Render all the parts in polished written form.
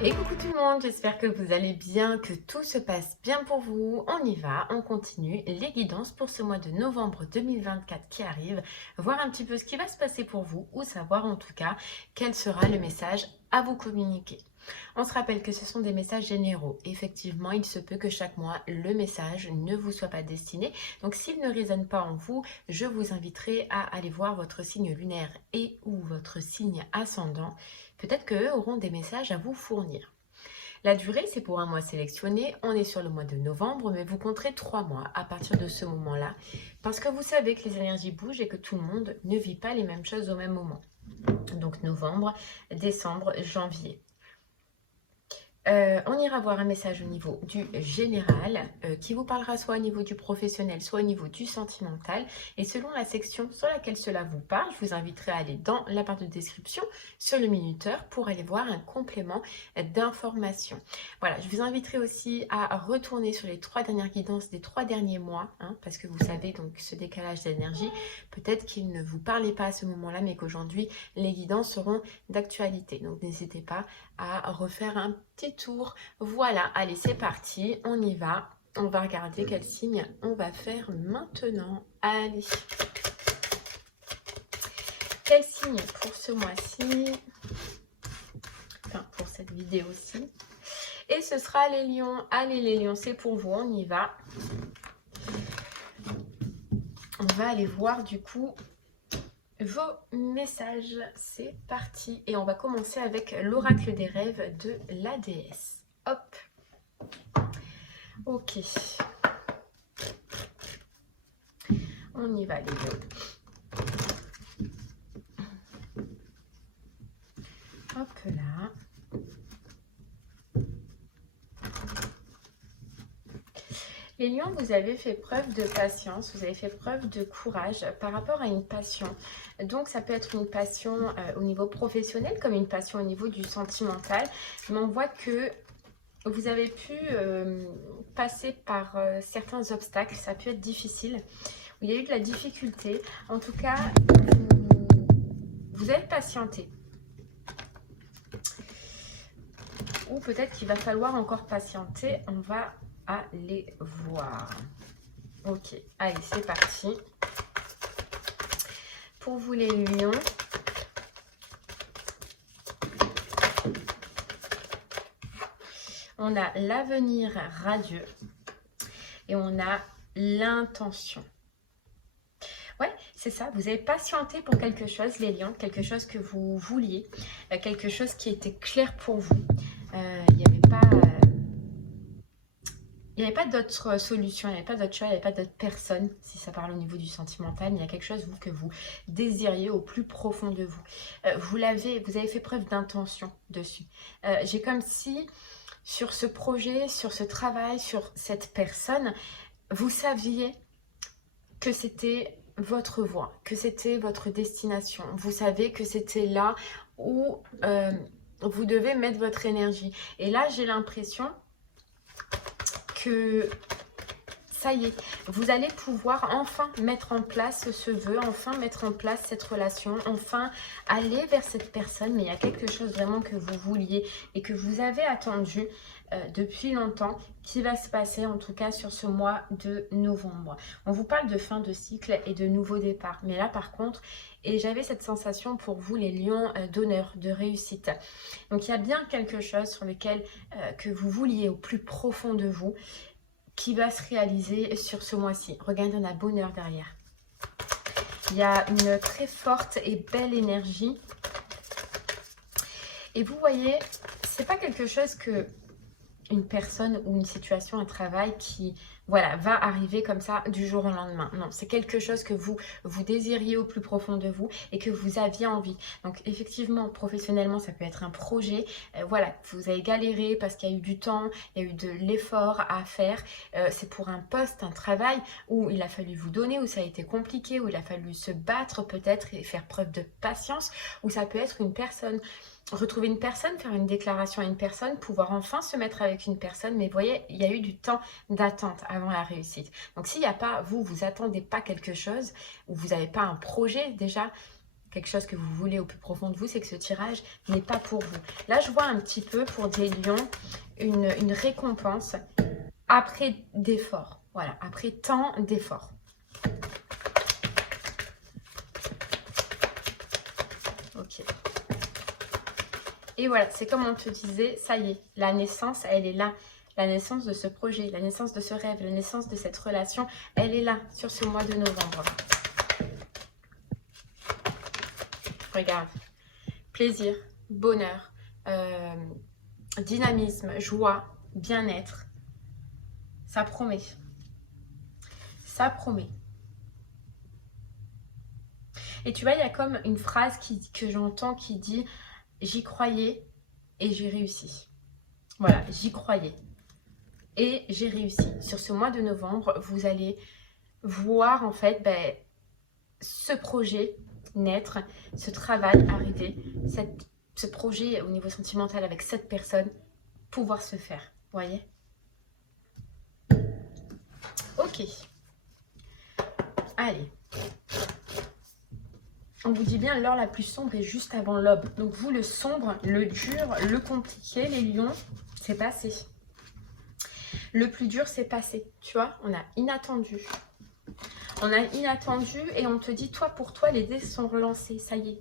Et coucou tout le monde, j'espère que vous allez bien, que tout se passe bien pour vous. On y va, on continue les guidances pour ce mois de novembre 2024 qui arrive, voir un petit peu ce qui va se passer pour vous ou savoir en tout cas quel sera le message à vous communiquer. On se rappelle que ce sont des messages généraux. Effectivement, il se peut que chaque mois, le message ne vous soit pas destiné. Donc s'il ne résonne pas en vous, je vous inviterai à aller voir votre signe lunaire et ou votre signe ascendant. Peut-être qu'eux auront des messages à vous fournir. La durée, c'est pour un mois sélectionné. On est sur le mois de novembre, mais vous compterez 3 mois à partir de ce moment-là, parce que vous savez que les énergies bougent et que tout le monde ne vit pas les mêmes choses au même moment. Donc novembre, décembre, janvier. On ira voir un message au niveau du général qui vous parlera soit au niveau du professionnel, soit au niveau du sentimental. Et selon la section sur laquelle cela vous parle, je vous inviterai à aller dans la barre de description sur le minuteur pour aller voir un complément d'information. Voilà, je vous inviterai aussi à retourner sur les 3 dernières guidances des 3 derniers mois, parce que vous savez donc ce décalage d'énergie, peut-être qu'il ne vous parlait pas à ce moment-là, mais qu'aujourd'hui les guidances seront d'actualité. Donc n'hésitez pas à refaire un petit tour. Voilà, allez, c'est parti, on y va. On va regarder quel signe on va faire maintenant. Allez. Quel signe pour ce mois-ci? Enfin, pour cette vidéo-ci. Et ce sera les lions. Allez, les lions, c'est pour vous, on y va. On va aller voir du coup vos messages. C'est parti. Et on va commencer avec l'oracle des rêves de la déesse. Hop. Ok. On y va les lions. Hop là. Les lions, vous avez fait preuve de patience, vous avez fait preuve de courage par rapport à une passion. Donc ça peut être une passion au niveau professionnel comme une passion au niveau du sentimental. Mais on voit que vous avez pu passer par certains obstacles, ça a pu être difficile. Il y a eu de la difficulté. En tout cas, vous avez patienté. Ou peut-être qu'il va falloir encore patienter. On va aller voir. Ok, allez, c'est parti. Pour vous les lions, on a l'avenir radieux et on a l'intention. Ouais, c'est ça, vous avez patienté pour quelque chose, les lions, quelque chose que vous vouliez, quelque chose qui était clair pour vous. Il n'y avait pas... Il n'y avait pas d'autre solution, il n'y avait pas d'autre choix, il n'y avait pas d'autre personne, si ça parle au niveau du sentimental. Il y a quelque chose que vous désiriez au plus profond de vous. Vous avez fait preuve d'intention dessus. J'ai comme si, sur ce projet, sur ce travail, sur cette personne, vous saviez que c'était votre voie, que c'était votre destination. Vous savez que c'était là où vous devez mettre votre énergie. Et là, j'ai l'impression que ça y est, vous allez pouvoir enfin mettre en place ce vœu, enfin mettre en place cette relation, enfin aller vers cette personne. Mais il y a quelque chose vraiment que vous vouliez et que vous avez attendu depuis longtemps qui va se passer en tout cas sur ce mois de novembre. On vous parle de fin de cycle et de nouveau départ. Mais là par contre, et j'avais cette sensation pour vous les lions d'honneur, de réussite. Donc il y a bien quelque chose sur lequel que vous vouliez au plus profond de vous qui va se réaliser sur ce mois-ci. Regardez, on a bonheur derrière. Il y a une très forte et belle énergie. Et vous voyez, c'est pas quelque chose que une personne ou une situation, un travail qui voilà, va arriver comme ça du jour au lendemain. Non, c'est quelque chose que vous désiriez au plus profond de vous et que vous aviez envie. Donc effectivement, professionnellement, ça peut être un projet. Voilà, vous avez galéré parce qu'il y a eu du temps, il y a eu de l'effort à faire. C'est pour un poste, un travail où il a fallu vous donner, où ça a été compliqué, où il a fallu se battre peut-être et faire preuve de patience, ou ça peut être une personne. Retrouver une personne, faire une déclaration à une personne, pouvoir enfin se mettre avec une personne. Mais vous voyez, il y a eu du temps d'attente avant la réussite. Donc s'il n'y a pas, vous attendez pas quelque chose, ou vous n'avez pas un projet déjà, quelque chose que vous voulez au plus profond de vous, c'est que ce tirage n'est pas pour vous. Là, je vois un petit peu pour des lions une récompense après d'efforts. Voilà, après tant d'efforts. Ok. Et voilà, c'est comme on te disait, ça y est, la naissance, elle est là. La naissance de ce projet, la naissance de ce rêve, la naissance de cette relation, elle est là, sur ce mois de novembre. Regarde, plaisir, bonheur, dynamisme, joie, bien-être. Ça promet. Ça promet. Et tu vois, il y a comme une phrase que j'entends qui dit « J'y croyais et j'ai réussi ». Voilà, j'y croyais et j'ai réussi. Sur ce mois de novembre, vous allez voir en fait ce projet naître, ce travail arriver, ce projet au niveau sentimental avec cette personne pouvoir se faire. Vous voyez? Ok. Allez. On vous dit bien l'heure la plus sombre est juste avant l'aube. Donc vous, le sombre, le dur, le compliqué, les lions, c'est passé. Le plus dur, c'est passé. Tu vois, on a inattendu. On a inattendu et on te dit, toi, pour toi, les dés sont relancés. Ça y est.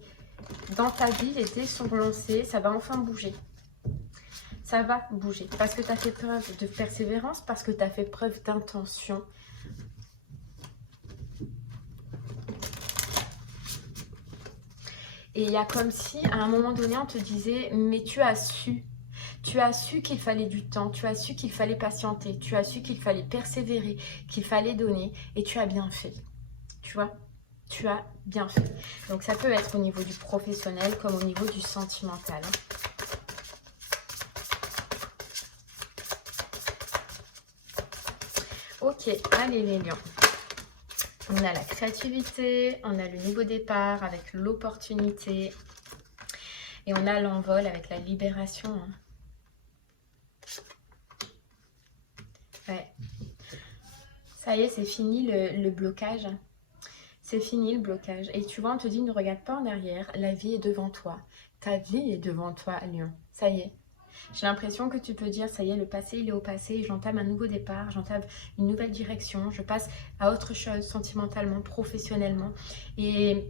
Dans ta vie, les dés sont relancés. Ça va enfin bouger. Ça va bouger. Parce que tu as fait preuve de persévérance, parce que tu as fait preuve d'intention. Et il y a comme si, à un moment donné, on te disait, mais tu as su. Tu as su qu'il fallait du temps, tu as su qu'il fallait patienter, tu as su qu'il fallait persévérer, qu'il fallait donner, et tu as bien fait. Tu vois, tu as bien fait. Donc ça peut être au niveau du professionnel comme au niveau du sentimental. Ok, allez les lions. On a la créativité, on a le nouveau départ avec l'opportunité. Et on a l'envol avec la libération. Hein. Ouais. Ça y est, c'est fini le blocage. C'est fini le blocage. Et tu vois, on te dit, ne regarde pas en arrière. La vie est devant toi. Ta vie est devant toi, Lion. Ça y est. J'ai l'impression que tu peux dire, ça y est, le passé, il est au passé. J'entame un nouveau départ. J'entame une nouvelle direction. Je passe à autre chose, sentimentalement, professionnellement. Et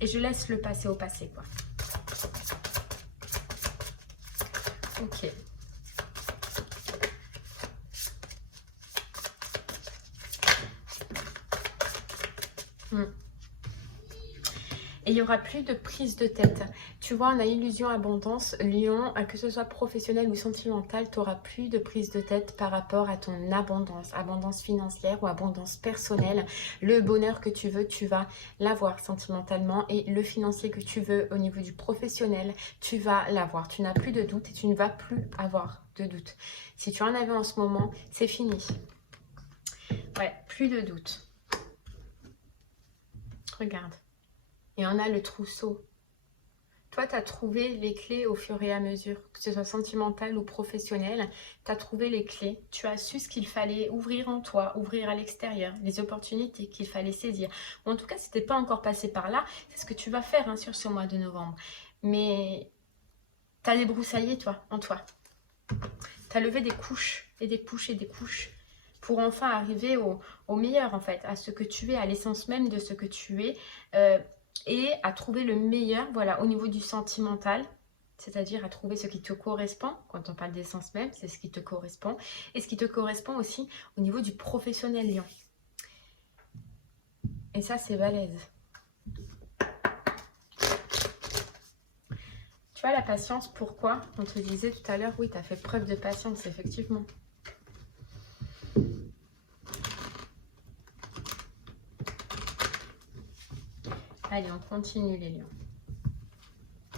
je laisse le passé au passé, quoi. Ok. Et il n'y aura plus de prise de tête. Tu vois, on a illusion, abondance, lion, que ce soit professionnel ou sentimental, tu n'auras plus de prise de tête par rapport à ton abondance. Abondance financière ou abondance personnelle. Le bonheur que tu veux, tu vas l'avoir sentimentalement. Et le financier que tu veux au niveau du professionnel, tu vas l'avoir. Tu n'as plus de doute et tu ne vas plus avoir de doute. Si tu en avais en ce moment, c'est fini. Ouais, plus de doute. Regarde. Et on a le trousseau. Toi, tu as trouvé les clés au fur et à mesure, que ce soit sentimental ou professionnel. Tu as trouvé les clés. Tu as su ce qu'il fallait ouvrir en toi, ouvrir à l'extérieur, les opportunités qu'il fallait saisir. Ou en tout cas, si tu n'es pas encore passé par là, c'est ce que tu vas faire sur ce mois de novembre. Mais tu as débroussaillé, toi, en toi. Tu as levé des couches et des couches et des couches pour enfin arriver au meilleur, en fait, à ce que tu es, à l'essence même de ce que tu es. Et à trouver le meilleur, voilà, au niveau du sentimental, c'est-à-dire à trouver ce qui te correspond. Quand on parle d'essence même, c'est ce qui te correspond. Et ce qui te correspond aussi au niveau du professionnel, lion. Et ça, c'est balèze. Tu vois, la patience, pourquoi? On te disait tout à l'heure, oui, tu as fait preuve de patience, effectivement. Allez, on continue les lions.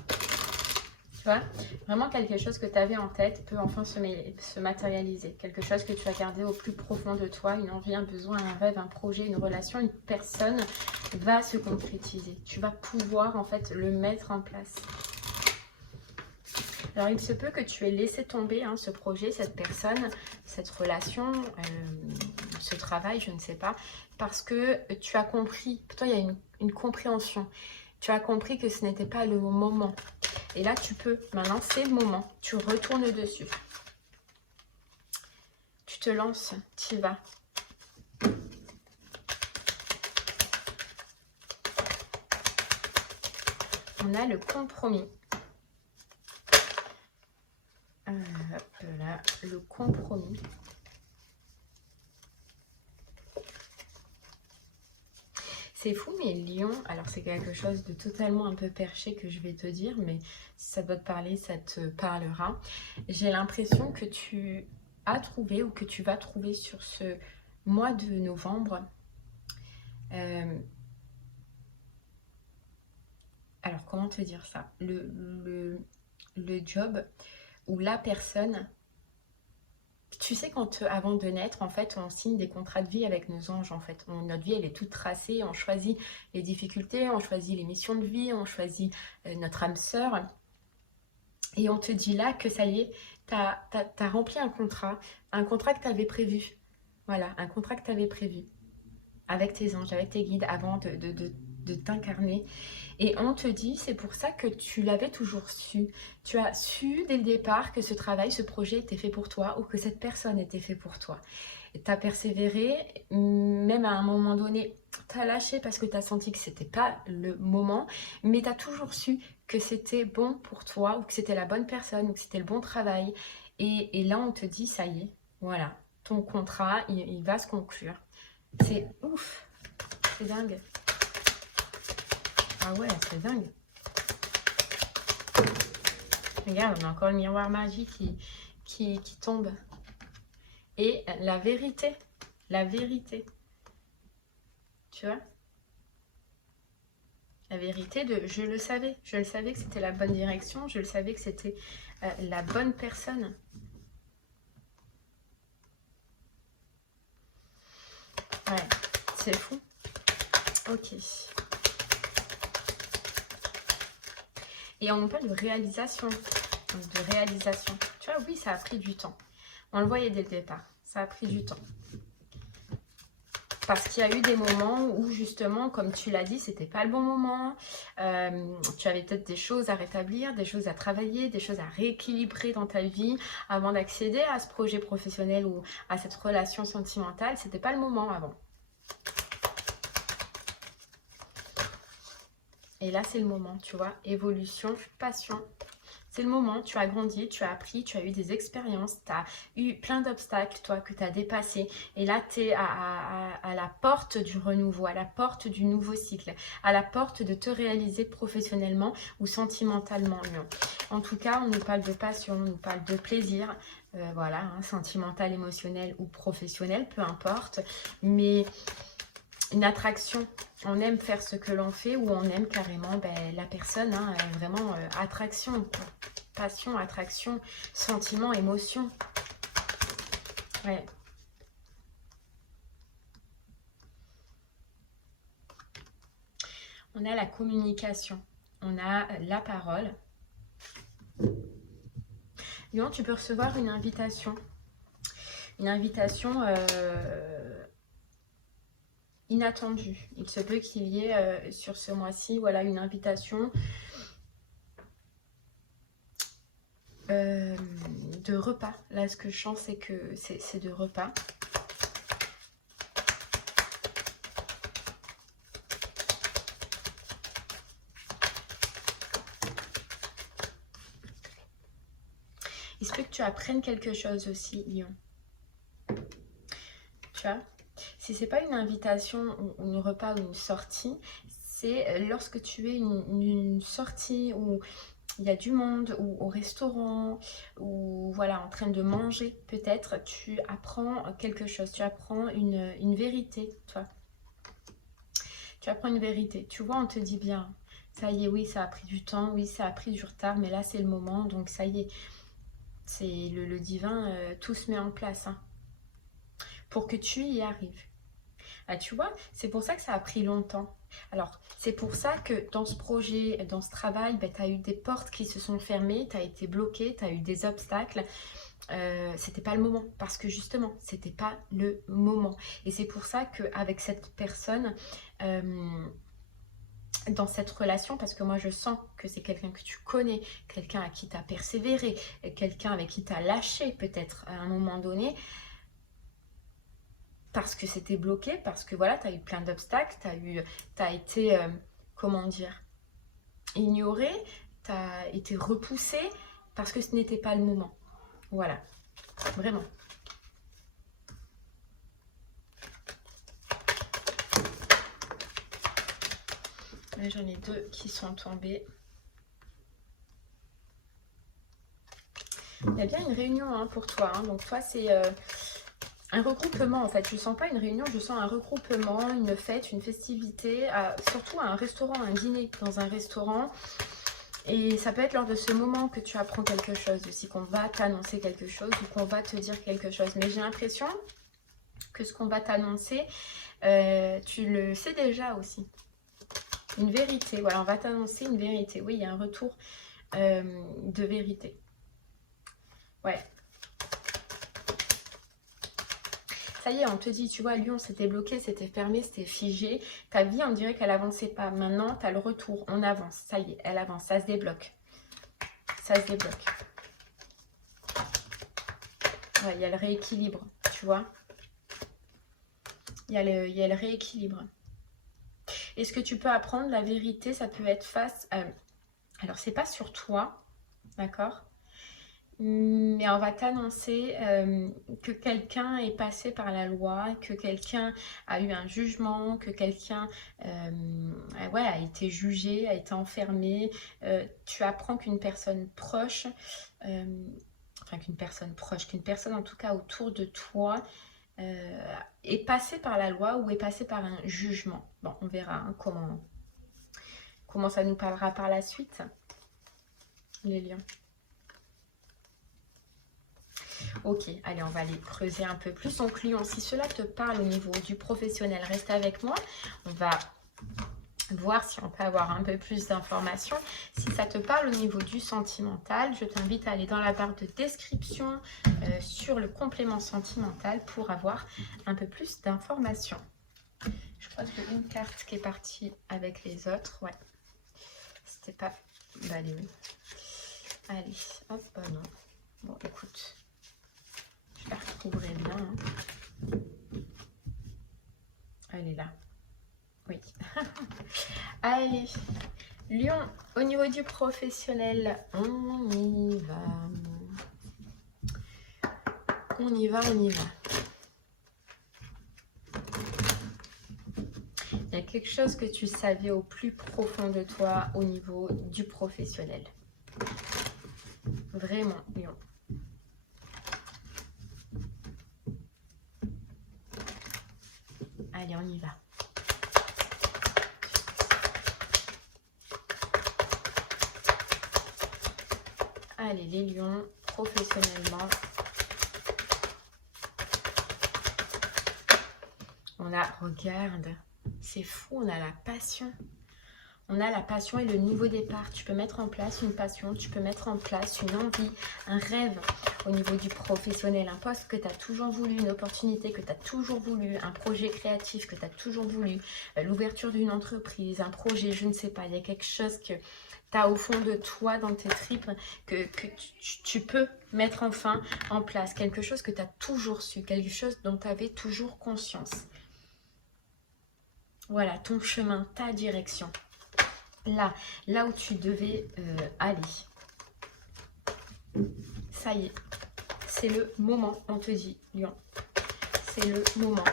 Tu vois, vraiment quelque chose que tu avais en tête peut enfin se matérialiser. Quelque chose que tu as gardé au plus profond de toi, une envie, un besoin, un rêve, un projet, une relation, une personne va se concrétiser. Tu vas pouvoir en fait le mettre en place. Alors, il se peut que tu aies laissé tomber ce projet, cette personne, cette relation, ce travail, je ne sais pas, parce que tu as compris, pour toi, il y a une compréhension. Tu as compris que ce n'était pas le moment. Et là, tu peux. Maintenant, c'est le moment. Tu retournes dessus. Tu te lances, tu y vas. On a le compromis. Hop là, le compromis. C'est fou, mais Lion, alors c'est quelque chose de totalement un peu perché que je vais te dire, mais si ça doit te parler, ça te parlera. J'ai l'impression que tu as trouvé ou que tu vas trouver sur ce mois de novembre. Alors, comment te dire ça? Le job ou la personne. Tu sais, quand avant de naître, en fait, on signe des contrats de vie avec nos anges, en fait. Notre vie, elle est toute tracée, on choisit les difficultés, on choisit les missions de vie, on choisit notre âme sœur. Et on te dit là que ça y est, tu as rempli un contrat que tu avais prévu. Voilà, un contrat que tu avais prévu avec tes anges, avec tes guides avant de t'incarner. Et on te dit, c'est pour ça que tu l'avais toujours su. Tu as su dès le départ que ce travail, ce projet était fait pour toi ou que cette personne était fait pour toi. Tu as persévéré, même à un moment donné, tu as lâché parce que tu as senti que c'était pas le moment, mais tu as toujours su que c'était bon pour toi ou que c'était la bonne personne ou que c'était le bon travail. Et là, on te dit, ça y est, voilà, ton contrat, il va se conclure. C'est ouf, c'est dingue. Ah ouais, c'est dingue. Regarde, on a encore le miroir magique qui tombe. Et la vérité, tu vois, la vérité de je le savais que c'était la bonne direction, je le savais que c'était la bonne personne. Ouais, c'est fou. Ok. Et on parle de réalisation. Tu vois, oui, ça a pris du temps. On le voyait dès le départ. Ça a pris du temps. Parce qu'il y a eu des moments où justement, comme tu l'as dit, c'était pas le bon moment. Tu avais peut-être des choses à rétablir, des choses à travailler, des choses à rééquilibrer dans ta vie avant d'accéder à ce projet professionnel ou à cette relation sentimentale. C'était pas le moment avant. Et là, c'est le moment, tu vois. Évolution, passion. C'est le moment, tu as grandi, tu as appris, tu as eu des expériences, tu as eu plein d'obstacles, toi, que tu as dépassé. Et là, tu es à la porte du renouveau, à la porte du nouveau cycle, à la porte de te réaliser professionnellement ou sentimentalement. Non. En tout cas, on nous parle de passion, on nous parle de plaisir, voilà, hein, sentimental, émotionnel ou professionnel, peu importe. Mais une attraction, on aime faire ce que l'on fait ou on aime carrément la personne, hein, vraiment attraction, passion, attraction, sentiment, émotion. Ouais. On a la communication, on a la parole. Lion, tu peux recevoir une invitation. Une invitation inattendue. Il se peut qu'il y ait sur ce mois-ci, voilà, une invitation de repas. Là, ce que je sens, c'est que c'est de repas. Il se peut que tu apprennes quelque chose aussi, Lion. Tu vois, si c'est pas une invitation ou une repas ou une sortie, c'est lorsque tu es une sortie où il y a du monde, ou au restaurant, ou voilà, en train de manger, peut-être, tu apprends quelque chose, tu apprends une vérité, toi. Tu apprends une vérité. Tu vois, on te dit bien, ça y est, oui, ça a pris du temps, oui, ça a pris du retard, mais là, c'est le moment, donc ça y est. C'est le divin, tout se met en place, hein, pour que tu y arrives. Ah, tu vois, c'est pour ça que ça a pris longtemps. Alors, c'est pour ça que dans ce projet, dans ce travail, tu as eu des portes qui se sont fermées, tu as été bloqué, tu as eu des obstacles. C'était pas le moment, parce que justement, c'était pas le moment. Et c'est pour ça qu'avec cette personne, dans cette relation, parce que moi je sens que c'est quelqu'un que tu connais, quelqu'un à qui tu as persévéré, quelqu'un avec qui tu as lâché peut-être à un moment donné, parce que c'était bloqué, parce que voilà, tu as eu plein d'obstacles, tu as été, comment dire, ignoré, tu as été repoussé, parce que ce n'était pas le moment. Voilà, vraiment. Là, j'en ai deux qui sont tombés. Il y a bien une réunion hein, pour toi. Hein. Donc toi, c'est un regroupement en fait. Je ne sens pas une réunion, je sens un regroupement, une fête, une festivité. Surtout à un restaurant, un dîner dans un restaurant. Et ça peut être lors de ce moment que tu apprends quelque chose, aussi qu'on va t'annoncer quelque chose ou qu'on va te dire quelque chose. Mais j'ai l'impression que ce qu'on va t'annoncer, tu le sais déjà aussi. Une vérité, voilà, on va t'annoncer une vérité. Oui, il y a un retour de vérité. Ouais. Ça y est, on te dit, tu vois, Lyon, c'était bloqué, c'était fermé, c'était figé. Ta vie, on dirait qu'elle avançait pas. Maintenant, tu as le retour, on avance. Ça y est, elle avance, ça se débloque. Ça se débloque. Ouais, il y a le rééquilibre, tu vois. Il y a le rééquilibre. Et ce que tu peux apprendre, la vérité, ça peut être face à... Alors, c'est pas sur toi, d'accord ? Mais on va t'annoncer que quelqu'un est passé par la loi, que quelqu'un a eu un jugement, que quelqu'un ouais, a été jugé, a été enfermé. Tu apprends qu'une personne proche, enfin qu'une personne en tout cas autour de toi est passée par la loi ou est passée par un jugement. Bon, on verra hein, comment ça nous parlera par la suite, les lions. Ok, allez, on va aller creuser un peu plus. Donc, Lion, si cela te parle au niveau du professionnel, reste avec moi. On va voir si on peut avoir un peu plus d'informations. Si ça te parle au niveau du sentimental, je t'invite à aller dans la barre de description sur le complément sentimental pour avoir un peu plus d'informations. Je crois qu'il y a une carte qui est partie avec les autres. Ouais, c'était pas... Bah, allez, oui. Allez, hop, non. Bon, écoute... Je la retrouverai bien. Hein. Elle est là. Oui. Allez. Lion, au niveau du professionnel, on y va. On y va, on y va. Il y a quelque chose que tu savais au plus profond de toi au niveau du professionnel. Vraiment, Lion. Allez, on y va. Allez, les lions, professionnellement. On a, regarde, c'est fou, on a la passion. On a la passion et le nouveau départ. Tu peux mettre en place une passion, tu peux mettre en place une envie, un rêve au niveau du professionnel, un poste que tu as toujours voulu, une opportunité que tu as toujours voulu, un projet créatif que tu as toujours voulu, l'ouverture d'une entreprise, un projet, je ne sais pas, il y a quelque chose que tu as au fond de toi, dans tes tripes, que tu peux mettre enfin en place, quelque chose que tu as toujours su, quelque chose dont tu avais toujours conscience. Voilà, ton chemin, ta direction. Là où tu devais aller. Ça y est, c'est le moment, on te dit, Lion. C'est le moment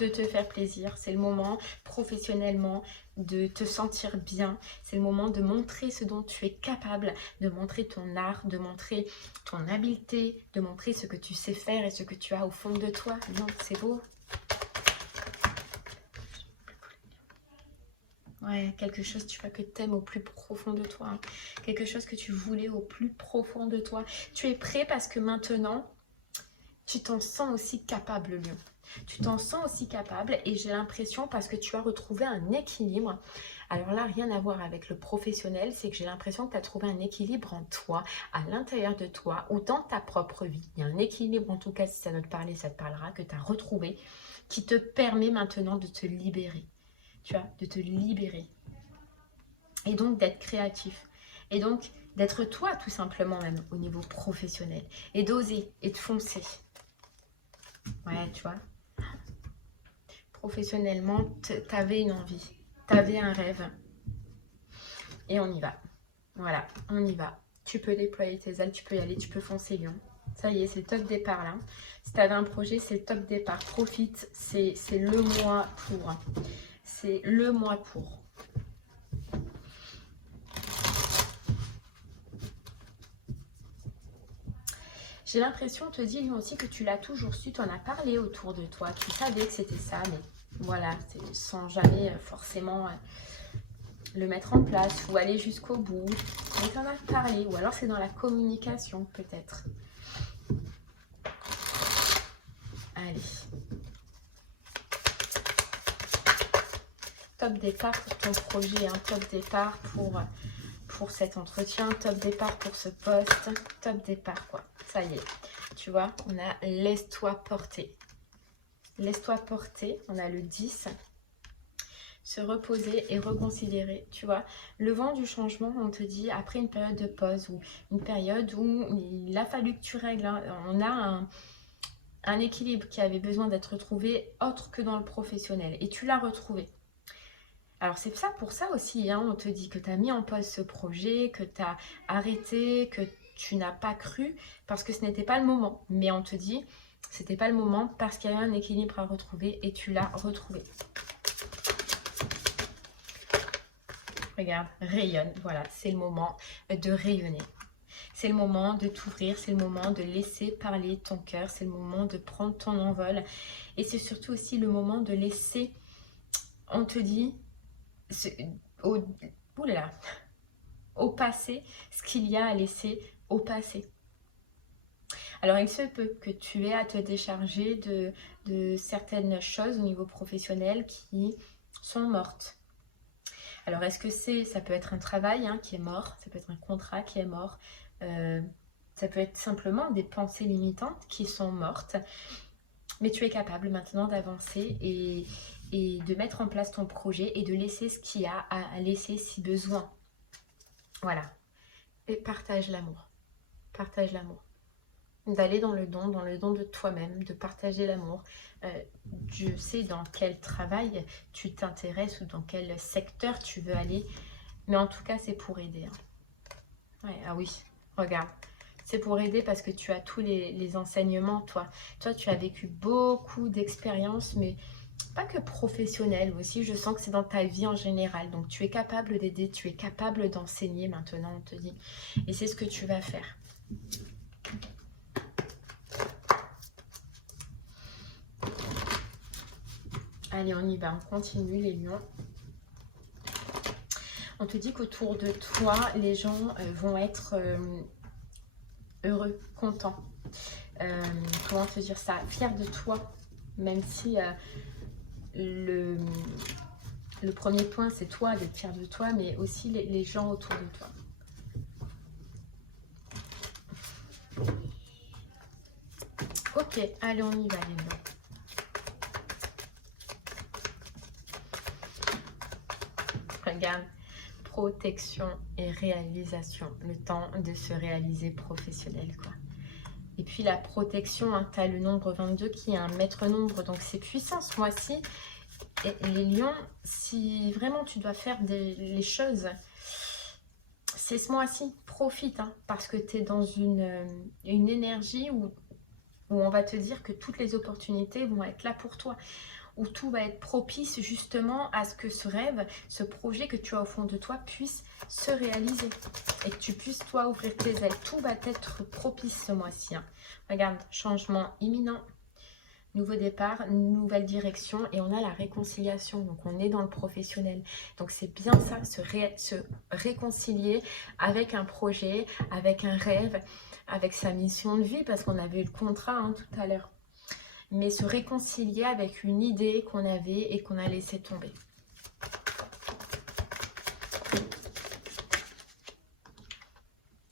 de te faire plaisir. C'est le moment, professionnellement, de te sentir bien. C'est le moment de montrer ce dont tu es capable, de montrer ton art, de montrer ton habileté, de montrer ce que tu sais faire et ce que tu as au fond de toi. Non, c'est beau. Ouais, quelque chose, tu vois, que tu aimes au plus profond de toi. Hein. Quelque chose que tu voulais au plus profond de toi. Tu es prêt parce que maintenant, tu t'en sens aussi capable, Lion. Tu t'en sens aussi capable et j'ai l'impression parce que tu as retrouvé un équilibre. Alors là, rien à voir avec le professionnel, c'est que j'ai l'impression que tu as trouvé un équilibre en toi, à l'intérieur de toi ou dans ta propre vie. Il y a un équilibre, en tout cas, si ça doit te parler, ça te parlera, que tu as retrouvé, qui te permet maintenant de te libérer. tu vois, de te libérer. Et donc d'être créatif. Et donc d'être toi tout simplement même au niveau professionnel. Et d'oser et de foncer. Ouais, tu vois. Professionnellement, t'avais une envie. T'avais un rêve. Et on y va. Voilà, on y va. Tu peux déployer tes ailes, tu peux y aller, tu peux foncer Lion. Ça y est, c'est le top départ là. Si tu avais un projet, c'est le top départ. Profite, c'est le mois pour. C'est le mois pour. J'ai l'impression, on te dit lui aussi, que tu l'as toujours su, tu en as parlé autour de toi. Tu savais que c'était ça, mais voilà, sans jamais forcément le mettre en place ou aller jusqu'au bout. Mais tu en as parlé, ou alors c'est dans la communication peut-être. Allez. Top départ pour ton projet, hein. Top départ pour cet entretien, top départ pour ce poste, top départ quoi. Ça y est, tu vois, on a laisse-toi porter. Laisse-toi porter, on a le 10. Se reposer et reconsidérer, tu vois. Le vent du changement, on te dit, après une période de pause ou une période où il a fallu que tu règles, hein. On a un équilibre qui avait besoin d'être retrouvé autre que dans le professionnel et tu l'as retrouvé. Alors c'est ça pour ça aussi, hein, on te dit que tu as mis en pause ce projet, que tu as arrêté, que tu n'as pas cru parce que ce n'était pas le moment. Mais on te dit, c'était pas le moment parce qu'il y avait un équilibre à retrouver et tu l'as retrouvé. Regarde, rayonne, voilà, c'est le moment de rayonner. C'est le moment de t'ouvrir, c'est le moment de laisser parler ton cœur, c'est le moment de prendre ton envol. Et c'est surtout aussi le moment de laisser, on te dit, au passé, ce qu'il y a à laisser au passé. Alors, il se peut que tu aies à te décharger de certaines choses au niveau professionnel qui sont mortes. Alors, est-ce que ça peut être un travail qui est mort, ça peut être un contrat qui est mort, ça peut être simplement des pensées limitantes qui sont mortes, mais tu es capable maintenant d'avancer et de mettre en place ton projet et de laisser ce qu'il y a à laisser si besoin. Voilà. Et partage l'amour. Partage l'amour. D'aller dans le don de toi-même, de partager l'amour. Je sais dans quel travail tu t'intéresses ou dans quel secteur tu veux aller, mais en tout cas, c'est pour aider. Hein. Ouais, ah oui, regarde. C'est pour aider parce que tu as tous les enseignements, toi. Toi, tu as vécu beaucoup d'expériences, mais pas que professionnelles aussi. Je sens que c'est dans ta vie en général. Donc, tu es capable d'aider, tu es capable d'enseigner maintenant, on te dit. Et c'est ce que tu vas faire. Allez, on y va, on continue les lions. On te dit qu'autour de toi, les gens vont être heureux, contents. Comment te dire ça? Fiers de toi, même si le premier point, c'est toi, d'être fier de toi, mais aussi les gens autour de toi. Ok, allez, on y va les lions. Regarde, protection et réalisation, le temps de se réaliser professionnel, quoi. Et puis la protection, hein, tu as le nombre 22 qui est un maître nombre, donc c'est puissant ce mois-ci. Et les lions, si vraiment tu dois faire les choses, c'est ce mois-ci, profite, hein, parce que tu es dans une énergie où on va te dire que toutes les opportunités vont être là pour toi, où tout va être propice justement à ce que ce rêve, ce projet que tu as au fond de toi puisse se réaliser et que tu puisses toi ouvrir tes ailes. Tout va être propice ce mois-ci. Hein. Regarde, changement imminent, nouveau départ, nouvelle direction et on a la réconciliation. Donc on est dans le professionnel. Donc c'est bien ça, se réconcilier avec un projet, avec un rêve, avec sa mission de vie parce qu'on avait eu le contrat tout à l'heure. Mais se réconcilier avec une idée qu'on avait et qu'on a laissé tomber.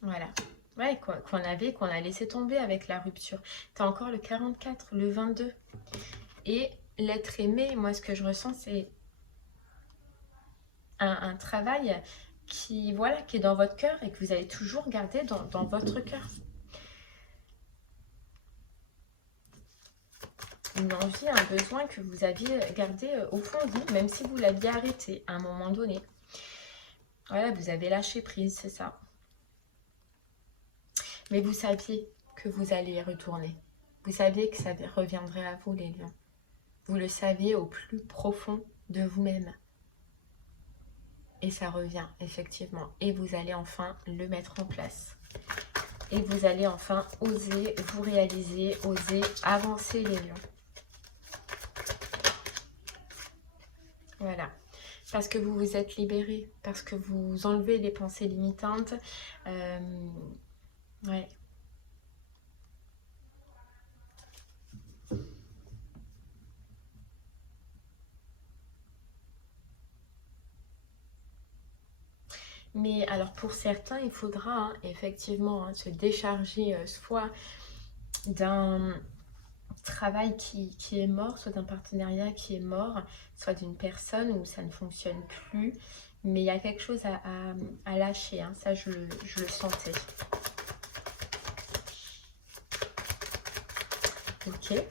Voilà. Ouais, qu'on avait, qu'on a laissé tomber avec la rupture. Tu as encore le 44, le 22. Et l'être aimé, moi ce que je ressens, c'est un travail qui, voilà, qui est dans votre cœur et que vous allez toujours garder dans votre cœur. Une envie, un besoin que vous aviez gardé au fond de vous, même si vous l'aviez arrêté à un moment donné. Voilà, vous avez lâché prise, c'est ça. Mais vous saviez que vous alliez y retourner. Vous saviez que ça reviendrait à vous, les lions. Vous le saviez au plus profond de vous-même. Et ça revient, effectivement. Et vous allez enfin le mettre en place. Et vous allez enfin oser vous réaliser, oser avancer, les lions. Voilà. Parce que vous vous êtes libéré, parce que vous enlevez les pensées limitantes. Ouais. Mais alors pour certains, il faudra effectivement se décharger soit d'un travail qui est mort, soit d'un partenariat qui est mort, soit d'une personne où ça ne fonctionne plus. Mais il y a quelque chose à lâcher, hein. Ça je le sentais. Ok.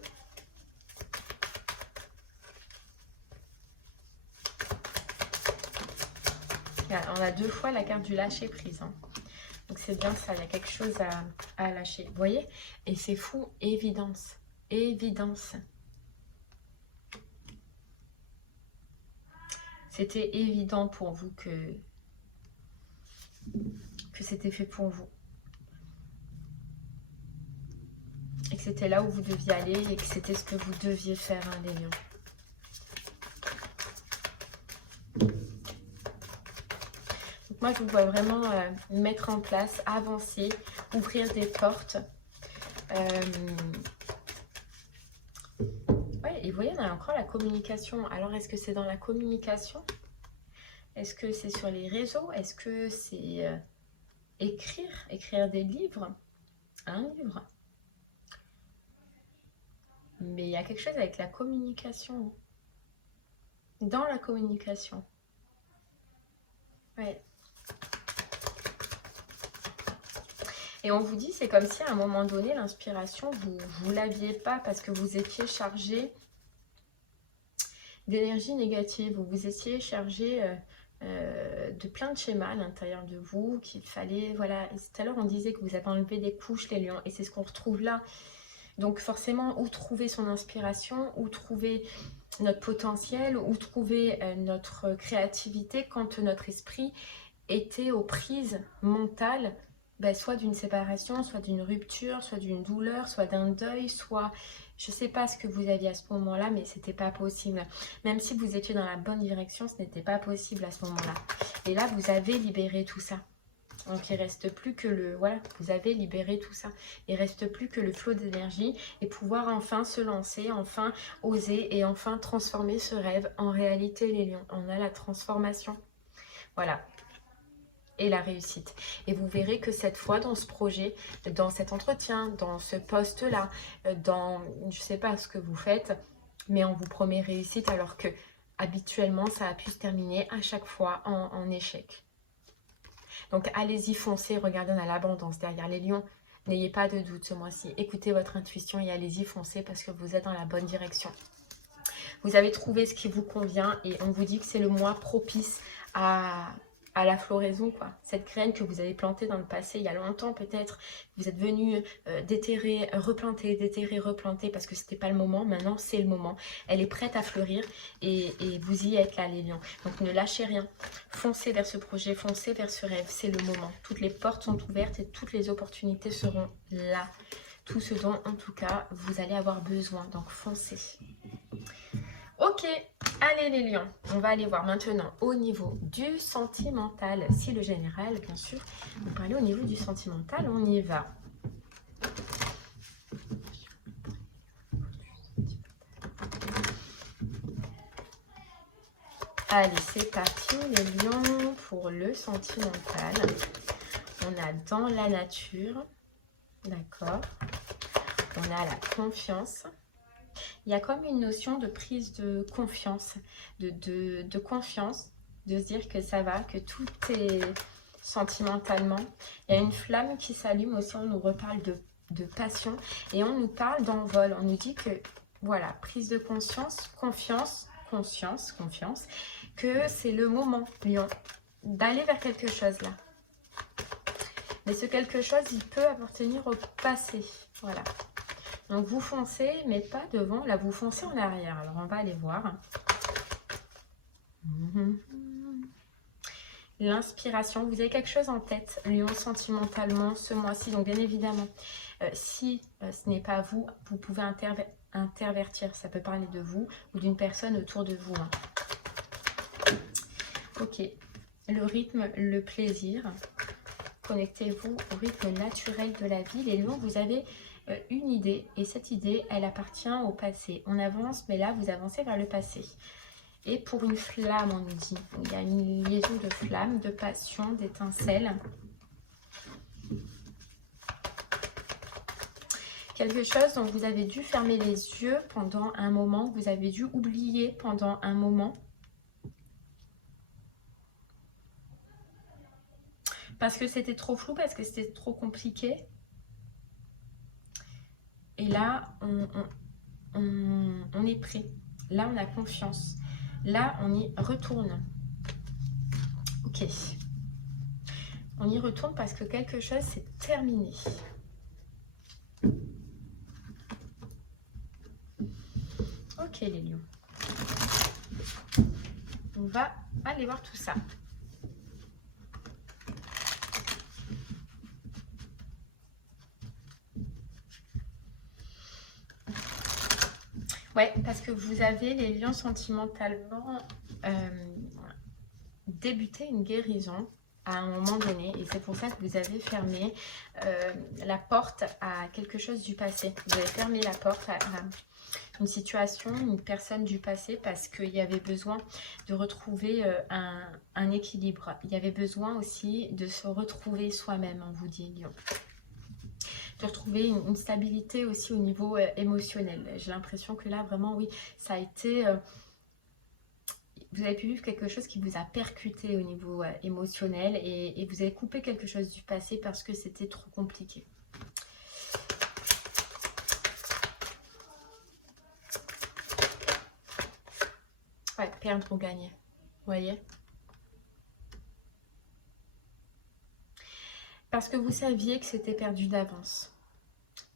On a 2 fois la carte du lâcher prise, hein. Donc c'est bien ça, il y a quelque chose à lâcher. Vous voyez? Et c'est fou, évidence. Évidence. C'était évident pour vous que c'était fait pour vous. Et que c'était là où vous deviez aller et que c'était ce que vous deviez faire, hein, les lions. Donc moi, je vous vois vraiment mettre en place, avancer, ouvrir des portes. Ouais, et vous voyez, on a encore la communication. Alors, est-ce que c'est dans la communication? Est-ce que c'est sur les réseaux? Est-ce que c'est écrire des livres? Un livre? Mais il y a quelque chose avec la communication. Dans la communication. Ouais. Et on vous dit, c'est comme si à un moment donné, l'inspiration, vous ne l'aviez pas parce que vous étiez chargé d'énergie négative, ou vous étiez chargé de plein de schémas à l'intérieur de vous, qu'il fallait, voilà. Et tout à l'heure, on disait que vous avez enlevé des couches, les lions, et c'est ce qu'on retrouve là. Donc forcément, où trouver son inspiration, où trouver notre potentiel, où trouver notre créativité quand notre esprit était aux prises mentales, soit d'une séparation, soit d'une rupture, soit d'une douleur, soit d'un deuil, soit je ne sais pas ce que vous aviez à ce moment-là, mais c'était pas possible. Même si vous étiez dans la bonne direction, ce n'était pas possible à ce moment-là. Et là, vous avez libéré tout ça. Donc il reste plus que le, voilà, vous avez libéré tout ça. Il reste plus que le flot d'énergie et pouvoir enfin se lancer, enfin oser et enfin transformer ce rêve en réalité, les lions. On a la transformation. Voilà. Et la réussite. Et vous verrez que cette fois, dans ce projet, dans cet entretien, dans ce poste-là, dans, je ne sais pas ce que vous faites, mais on vous promet réussite alors que habituellement, ça a pu se terminer à chaque fois en échec. Donc allez-y, foncez, regardez, on a l'abondance derrière les lions. N'ayez pas de doute ce mois-ci. Écoutez votre intuition et allez-y, foncez parce que vous êtes dans la bonne direction. Vous avez trouvé ce qui vous convient et on vous dit que c'est le mois propice à la floraison, quoi. Cette graine que vous avez plantée dans le passé, il y a longtemps peut-être, vous êtes venu déterrer, replanter, déterrer, replanter parce que c'était pas le moment. Maintenant, c'est le moment. Elle est prête à fleurir et vous y êtes là, les lions. Donc, ne lâchez rien. Foncez vers ce projet, foncez vers ce rêve. C'est le moment. Toutes les portes sont ouvertes et toutes les opportunités seront là. Tout ce dont, en tout cas, vous allez avoir besoin. Donc, foncez. Ok, allez les lions, on va aller voir maintenant au niveau du sentimental. Si le général, bien sûr, vous parlez au niveau du sentimental, on y va. Allez, c'est parti les lions pour le sentimental. On a dans la nature, d'accord. On a la confiance. Il y a comme une notion de prise de confiance, de confiance de se dire que ça va, que tout est sentimentalement. Il y a une flamme qui s'allume aussi, on nous reparle de passion et on nous parle d'envol. On nous dit que, voilà, prise de conscience, confiance, que c'est le moment, Lion, d'aller vers quelque chose là. Mais ce quelque chose, il peut appartenir au passé. Voilà. Donc vous foncez, mais pas devant. Là, vous foncez en arrière. Alors, on va aller voir. L'inspiration. Vous avez quelque chose en tête, Lion, sentimentalement, ce mois-ci. Donc, bien évidemment, si ce n'est pas vous, vous pouvez intervertir. Ça peut parler de vous ou d'une personne autour de vous. Hein. Ok. Le rythme, le plaisir. Connectez-vous au rythme naturel de la vie. Les lions, vous avez une idée et cette idée, elle appartient au passé. On avance, mais là, vous avancez vers le passé. Et pour une flamme, on nous dit, il y a une liaison de flammes, de passion, d'étincelles. Quelque chose dont vous avez dû fermer les yeux pendant un moment, vous avez dû oublier pendant un moment. Parce que c'était trop flou, parce que c'était trop compliqué. Et là, on est prêt. Là, on a confiance. Là, on y retourne. Ok. On y retourne parce que quelque chose, c'est terminé. Ok, les lions. On va aller voir tout ça. Ouais, parce que vous avez, les lions, sentimentalement débuté une guérison à un moment donné. Et c'est pour ça que vous avez fermé la porte à quelque chose du passé. Vous avez fermé la porte à une situation, une personne du passé, parce qu'il y avait besoin de retrouver un équilibre. Il y avait besoin aussi de se retrouver soi-même, on vous dit, Lion. De retrouver une stabilité aussi au niveau émotionnel. J'ai l'impression que là, vraiment, oui, ça a été... vous avez pu vivre quelque chose qui vous a percuté au niveau émotionnel et vous avez coupé quelque chose du passé parce que c'était trop compliqué. Ouais, perdre ou gagner. Vous voyez? Parce que vous saviez que c'était perdu d'avance.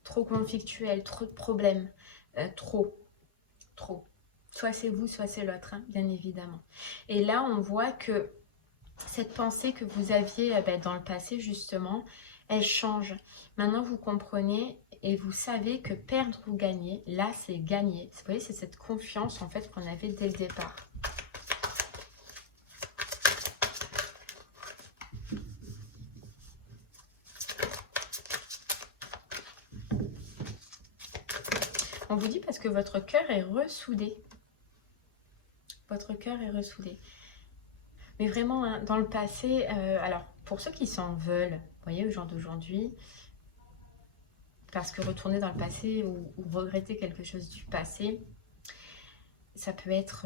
Trop conflictuel, trop de problèmes. Trop. Soit c'est vous, soit c'est l'autre, hein, bien évidemment. Et là, on voit que cette pensée que vous aviez dans le passé, justement, elle change. Maintenant, vous comprenez et vous savez que perdre ou gagner, là, c'est gagner. Vous voyez, c'est cette confiance, en fait, qu'on avait dès le départ. On vous dit parce que votre cœur est ressoudé. Votre cœur est ressoudé. Mais vraiment, hein, dans le passé, alors, pour ceux qui s'en veulent, vous voyez, au jour d'aujourd'hui, parce que retourner dans le passé ou regretter quelque chose du passé, ça peut être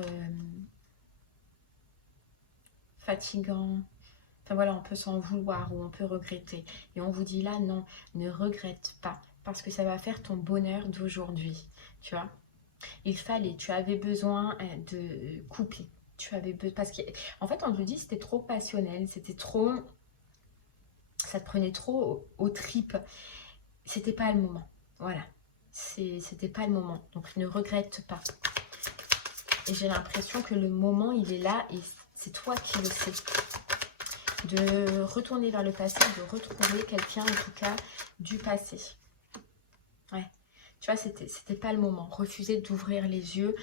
fatigant. Enfin voilà, on peut s'en vouloir ou on peut regretter. Et on vous dit là, non, ne regrette pas. Parce que ça va faire ton bonheur d'aujourd'hui. Tu vois, il fallait, tu avais besoin de couper. Tu avais besoin, parce qu'en fait, on vous dit c'était trop passionnel, c'était trop, ça te prenait trop aux tripes. C'était pas le moment. Voilà, c'était pas le moment. Donc ne regrette pas. Et j'ai l'impression que le moment, il est là et c'est toi qui le sais. De retourner vers le passé, de retrouver quelqu'un, en tout cas, du passé. Ouais. Tu vois, c'était pas le moment. Refuser d'ouvrir les yeux.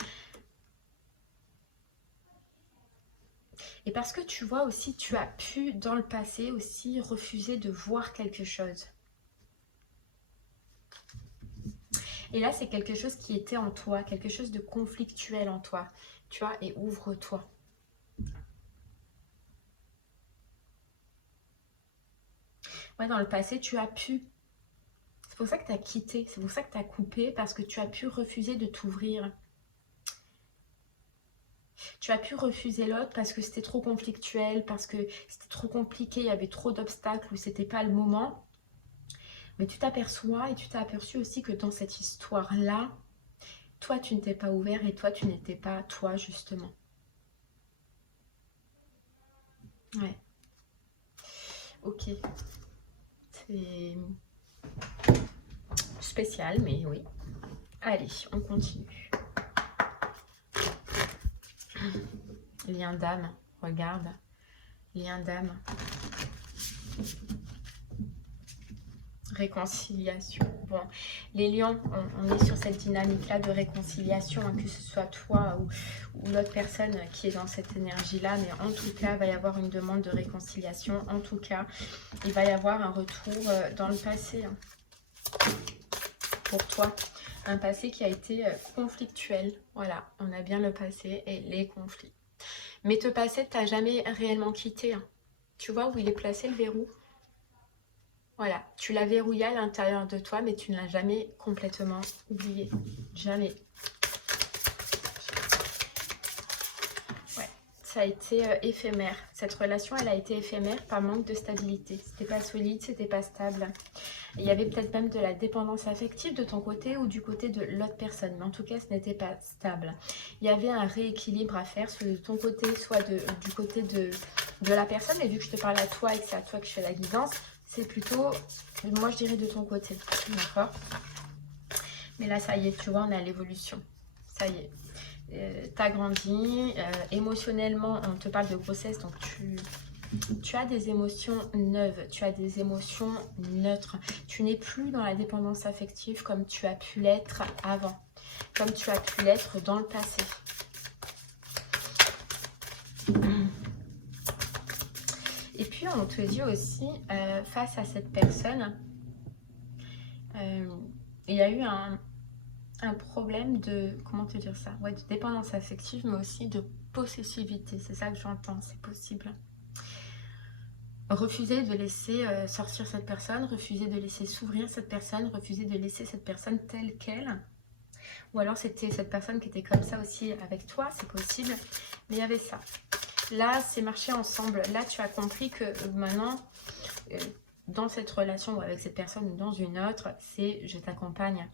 Et parce que tu vois aussi, tu as pu, dans le passé aussi, refuser de voir quelque chose. Et là, c'est quelque chose qui était en toi, quelque chose de conflictuel en toi. Tu vois, et ouvre-toi. Ouais, dans le passé, tu as pu. C'est pour ça que tu as quitté, c'est pour ça que tu as coupé, parce que tu as pu refuser de t'ouvrir. Tu as pu refuser l'autre parce que c'était trop conflictuel, parce que c'était trop compliqué, il y avait trop d'obstacles ou c'était pas le moment. Mais tu t'aperçois et tu t'es aperçu aussi que dans cette histoire-là, toi, tu ne t'es pas ouvert et toi, tu n'étais pas toi, justement. Ouais, ok. C'est spécial, mais oui. Allez, on continue. Lien d'âme, regarde. Lien d'âme. Réconciliation. Bon, les lions, on est sur cette dynamique-là de réconciliation, hein, que ce soit toi ou l'autre personne qui est dans cette énergie-là, mais en tout cas, il va y avoir une demande de réconciliation. En tout cas, il va y avoir un retour dans le passé, hein, pour toi. Un passé qui a été conflictuel. Voilà, on a bien le passé et les conflits. Mais ce passé, tu n'as jamais réellement quitté, hein. Tu vois où il est placé, le verrou? Voilà, tu l'as verrouillé à l'intérieur de toi, mais tu ne l'as jamais complètement oublié. Jamais. Ouais, ça a été éphémère. Cette relation, elle a été éphémère par manque de stabilité. C'était pas solide, c'était pas stable. Il y avait peut-être même de la dépendance affective de ton côté ou du côté de l'autre personne. Mais en tout cas, ce n'était pas stable. Il y avait un rééquilibre à faire, soit de ton côté, soit du côté de la personne. Et vu que je te parle à toi et que c'est à toi que je fais la guidance, c'est plutôt, moi je dirais, de ton côté. D'accord? Mais là, ça y est, tu vois, on est à l'évolution. Ça y est. Tu as grandi. Émotionnellement, on te parle de grossesse, donc tu as des émotions neuves, tu as des émotions neutres. Tu n'es plus dans la dépendance affective comme tu as pu l'être avant, comme tu as pu l'être dans le passé. Et puis, on te dit aussi, face à cette personne, il y a eu un problème de, comment te dire ça, ouais, de dépendance affective, mais aussi de possessivité. C'est ça que j'entends, c'est possible. Refuser de laisser sortir cette personne, refuser de laisser s'ouvrir cette personne, refuser de laisser cette personne telle qu'elle. Ou alors c'était cette personne qui était comme ça aussi avec toi, c'est possible. Mais il y avait ça. Là, c'est marché ensemble. Là, tu as compris que maintenant, dans cette relation ou avec cette personne ou dans une autre, c'est je t'accompagne.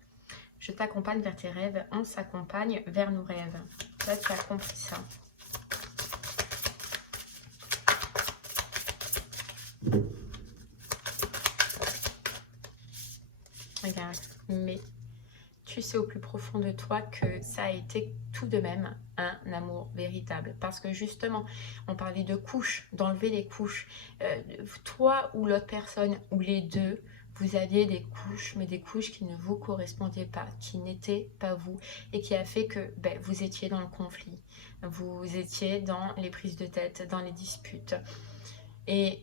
Je t'accompagne vers tes rêves, on s'accompagne vers nos rêves. Là, tu as compris ça. Regarde, mais tu sais au plus profond de toi que ça a été tout de même un amour véritable. Parce que justement, on parlait de couches, d'enlever les couches. Toi ou l'autre personne, ou les deux, vous aviez des couches, mais des couches qui ne vous correspondaient pas, qui n'étaient pas vous, et qui a fait que vous étiez dans le conflit, vous étiez dans les prises de tête, dans les disputes. Et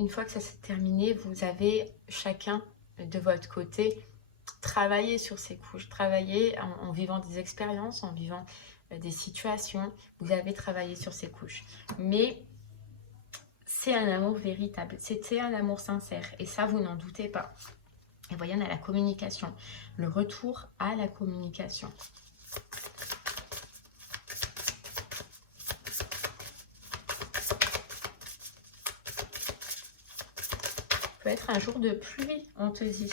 une fois que ça s'est terminé, vous avez chacun de votre côté travailler sur ces couches, travailler en vivant des expériences, en vivant des situations. Vous avez travaillé sur ces couches. Mais c'est un amour véritable, c'était un amour sincère. Et ça, vous n'en doutez pas. Et voyez, on a la communication, le retour à la communication. Peut être un jour de pluie, on te dit.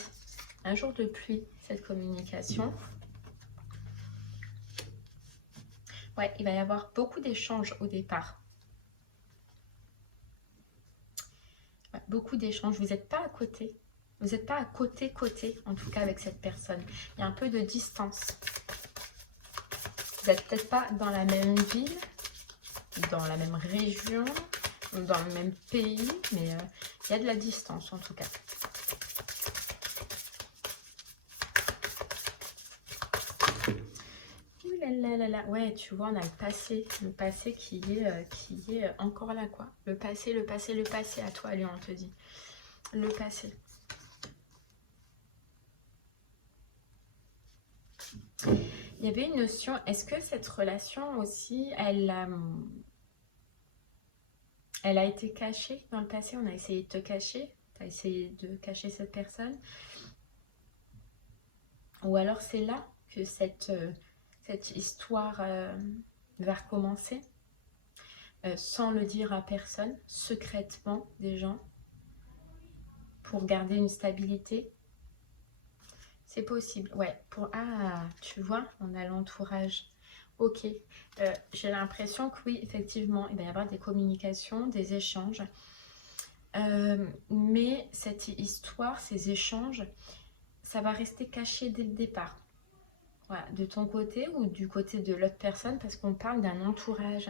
Un jour de pluie, cette communication. Ouais, il va y avoir beaucoup d'échanges au départ. Ouais, beaucoup d'échanges. Vous n'êtes pas à côté. Vous n'êtes pas à côté, en tout cas avec cette personne. Il y a un peu de distance. Vous n'êtes peut-être pas dans la même ville, dans la même région, dans le même pays, mais il y a de la distance en tout cas. Ouais, tu vois, on a le passé qui est encore là, quoi. Le passé, à toi, Lion, on te dit. Le passé. Il y avait une notion, est-ce que cette relation aussi, elle a été cachée dans le passé? On a essayé de te cacher? Tu as essayé de cacher cette personne? Ou alors c'est là que cette histoire va recommencer sans le dire à personne, secrètement des gens, pour garder une stabilité. C'est possible, ouais. Ah, tu vois, on a l'entourage. Ok, j'ai l'impression que oui, effectivement, il va y avoir des communications, des échanges. Mais cette histoire, ces échanges, ça va rester caché dès le départ. Voilà, de ton côté ou du côté de l'autre personne, parce qu'on parle d'un entourage.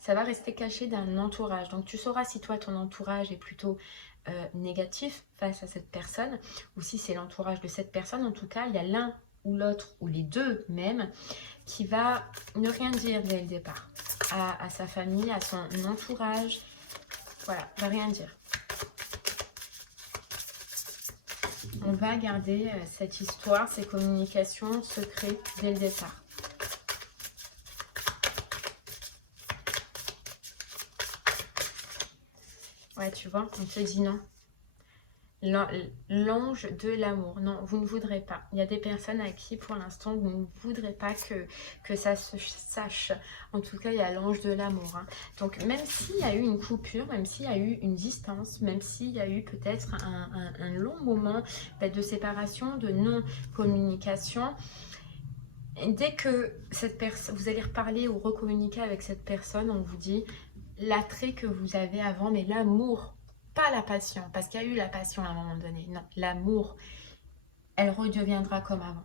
Ça va rester caché d'un entourage. Donc tu sauras si toi, ton entourage est plutôt négatif face à cette personne, ou si c'est l'entourage de cette personne. En tout cas, il y a l'un ou l'autre, ou les deux même, qui va ne rien dire dès le départ à sa famille, à son entourage. Voilà, va rien dire. On va garder cette histoire, ces communications secrètes dès le départ. Ouais, tu vois, on te dit non. L'ange de l'amour. Non, vous ne voudrez pas. Il y a des personnes à qui, pour l'instant, vous ne voudrez pas que ça se sache. En tout cas, il y a l'ange de l'amour. Hein. Donc, même s'il y a eu une coupure, même s'il y a eu une distance, même s'il y a eu peut-être un long moment de séparation, de non-communication, dès que cette personne, vous allez reparler ou recommuniquer avec cette personne, on vous dit l'attrait que vous avez avant, mais l'amour, pas la passion, parce qu'il y a eu la passion à un moment donné. Non, l'amour, elle redeviendra comme avant.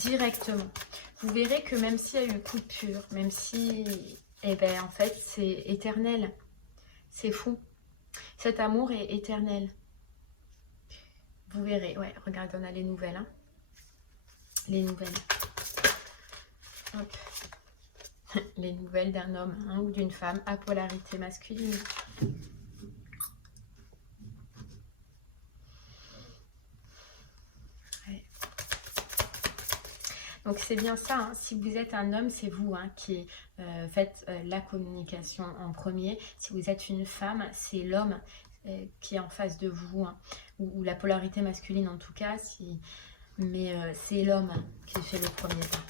Directement. Vous verrez que même s'il y a eu coupure, même si, eh ben, en fait, c'est éternel. C'est fou. Cet amour est éternel. Vous verrez. Ouais, regarde, on a les nouvelles. Hein. Les nouvelles. Hop. Les nouvelles d'un homme hein, ou d'une femme à polarité masculine. Ouais. Donc c'est bien ça, hein. Si vous êtes un homme, c'est vous hein, qui faites la communication en premier. Si vous êtes une femme, c'est l'homme qui est en face de vous, hein. Ou la polarité masculine en tout cas, mais c'est l'homme qui fait le premier pas.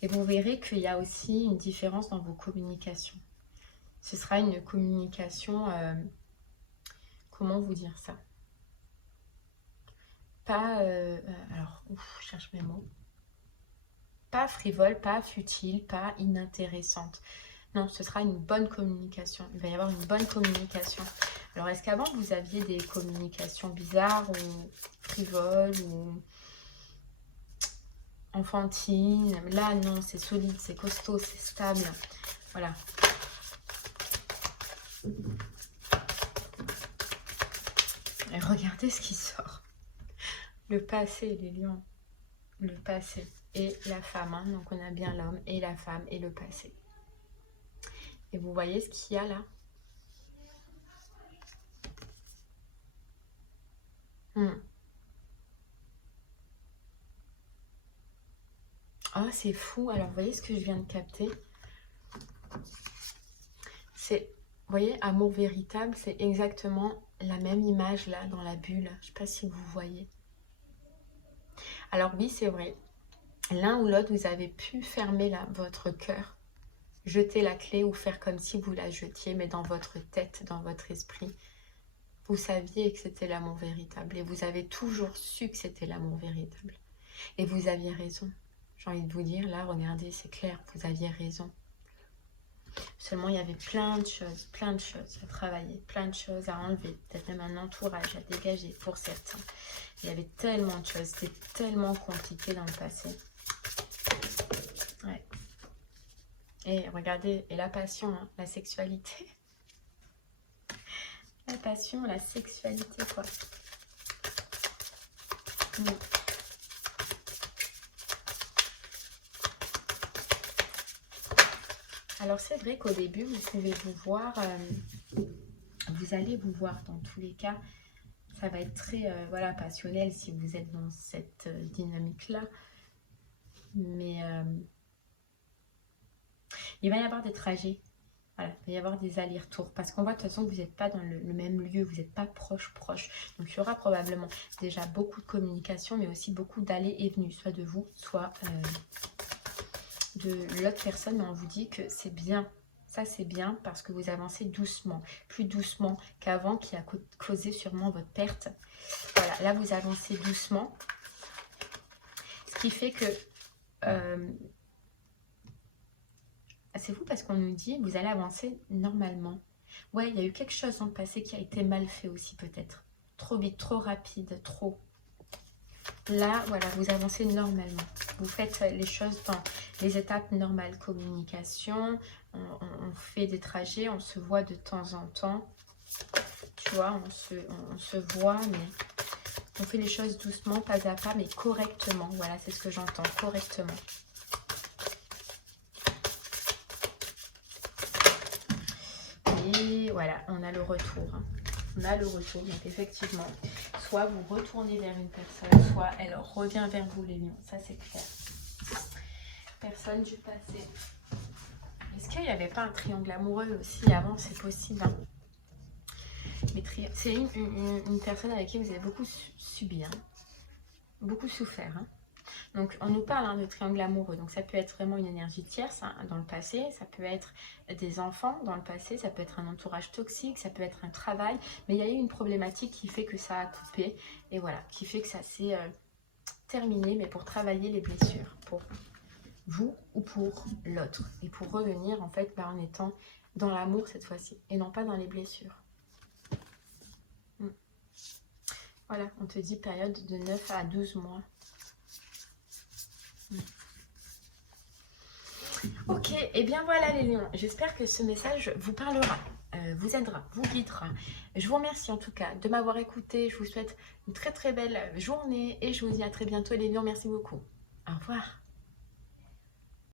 Et vous verrez qu'il y a aussi une différence dans vos communications. Ce sera une communication, comment vous dire ça? Pas, alors, je cherche mes mots. Pas frivole, pas futile, pas inintéressante. Non, ce sera une bonne communication. Il va y avoir une bonne communication. Alors, est-ce qu'avant, vous aviez des communications bizarres ou frivoles ou enfantine? Là, non, c'est solide, c'est costaud, c'est stable. Voilà. Et regardez ce qui sort. Le passé, les lions. Le passé et la femme. Hein. Donc, on a bien l'homme et la femme et le passé. Et vous voyez ce qu'il y a là? Oh, c'est fou. Alors, vous voyez ce que je viens de capter? C'est, vous voyez, amour véritable, c'est exactement la même image là dans la bulle. Je ne sais pas si vous voyez. Alors oui, c'est vrai. L'un ou l'autre, vous avez pu fermer là votre cœur, jeter la clé ou faire comme si vous la jetiez, mais dans votre tête, dans votre esprit, vous saviez que c'était l'amour véritable et vous avez toujours su que c'était l'amour véritable. Et vous aviez raison. J'ai envie de vous dire, là, regardez, c'est clair, vous aviez raison. Seulement, il y avait plein de choses à travailler, plein de choses à enlever, peut-être même un entourage à dégager pour certains. Il y avait tellement de choses, c'était tellement compliqué dans le passé. Ouais. Et regardez, et la passion, hein, la sexualité. La passion, la sexualité, quoi. Alors c'est vrai qu'au début, vous pouvez vous voir, vous allez vous voir dans tous les cas. Ça va être très voilà, passionnel si vous êtes dans cette dynamique-là. Mais il va y avoir des trajets Voilà, il va y avoir des allers-retours parce qu'on voit de toute façon que vous n'êtes pas dans le même lieu, vous n'êtes pas proche. Donc il y aura probablement déjà beaucoup de communication, mais aussi beaucoup d'allées et venues, soit de vous, soit de l'autre personne. Mais on vous dit que c'est bien, ça c'est bien parce que vous avancez doucement, plus doucement qu'avant, qui a causé sûrement votre perte. Voilà, là vous avancez doucement, ce qui fait que... c'est fou parce qu'on nous dit vous allez avancer normalement. Ouais, il y a eu quelque chose dans le passé qui a été mal fait aussi peut-être. Trop vite, trop rapide, trop. Là, voilà, vous avancez normalement. Vous faites les choses dans les étapes normales. Communication, on fait des trajets, on se voit de temps en temps. Tu vois, on se voit, mais on fait les choses doucement, pas à pas, mais correctement. Voilà, c'est ce que j'entends, correctement. Et voilà, on a le retour. Hein. On a le retour, donc effectivement, soit vous retournez vers une personne, soit elle revient vers vous, les lions. Ça, c'est clair. Personne du passé. Est-ce qu'il n'y avait pas un triangle amoureux aussi avant? C'est possible. Hein. C'est une personne avec qui vous avez beaucoup subi, hein. Beaucoup souffert. Hein. Donc, on nous parle de triangle amoureux. Donc, ça peut être vraiment une énergie tierce dans le passé. Ça peut être des enfants dans le passé. Ça peut être un entourage toxique. Ça peut être un travail. Mais il y a eu une problématique qui fait que ça a coupé. Et voilà, qui fait que ça s'est terminé. Mais pour travailler les blessures. Pour vous ou pour l'autre. Et pour revenir, en fait, en étant dans l'amour cette fois-ci. Et non pas dans les blessures. Voilà, on te dit période de 9 à 12 mois. Ok, et bien voilà les lions, j'espère que ce message vous parlera, vous aidera, vous guidera. Je vous remercie en tout cas de m'avoir écouté, je vous souhaite une très très belle journée et je vous dis à très bientôt les lions, merci beaucoup. Au revoir.